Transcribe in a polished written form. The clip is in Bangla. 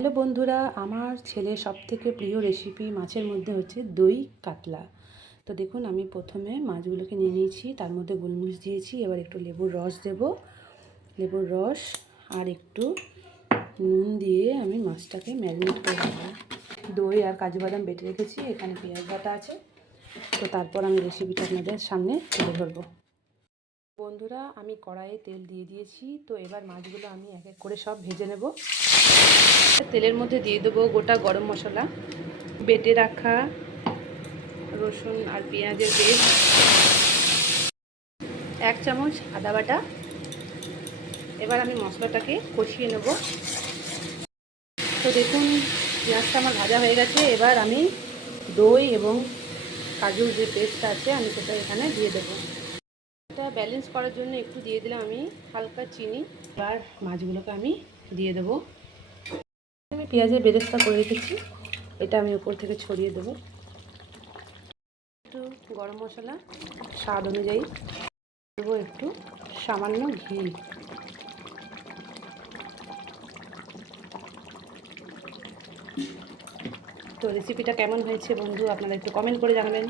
হ্যালো বন্ধুরা, আমার ছেলের সবথেকে প্রিয় রেসিপি মাছের মধ্যে হচ্ছে দই কাতলা। তো দেখুন, আমি প্রথমে মাছগুলোকে নিয়ে নিয়েছি, তার মধ্যে গোলমরিচ দিয়েছি। এবার একটু লেবুর রস দেব, লেবুর রস আর একটু নুন দিয়ে আমি মাছটাকে ম্যারিনেট করে দেবো। দই আর কাজু বাদাম বেটে রেখেছি, এখানে পেঁয়াজ বাটা আছে। তো তারপর আমি রেসিপিটা আপনাদের সামনে তুলে ধরবো। বন্ধুরা, আমি কড়াইয়ে তেল দিয়ে দিয়েছি। তো এবার মাছগুলো আমি এক এক করে সব ভেজে নেব। তেলের মধ্যে দিয়ে দেবো গোটা গরম মশলা, বেটে রাখা রসুন আর পেঁয়াজের পেস্ট, 1 চামচ আদা বাটা। এবার আমি মশলাটাকে কষিয়ে নেব। তো দেখুন, পেঁয়াজটা আমার ভাজা হয়ে গেছে। এবার আমি দই এবং কাজুর যে পেস্টটা আছে আমি সেটা এখানে দিয়ে দেবো। এটা ব্যালেন্স করার জন্য একটু দিয়ে দিলাম আমি হালকা চিনি। এবার মাছগুলোকে আমি দিয়ে দেবো। আমি পেঁয়াজের বেরেস্তা করে রেখেছি, এটা আমি উপর থেকে ছড়িয়ে দেবো। একটু গরম মশলা স্বাদ অনুযায়ী দেবো, একটু সামান্য ঘি। তো রেসিপিটা কেমন হয়েছে বন্ধু, আপনারা একটু কমেন্ট করে জানাবেন।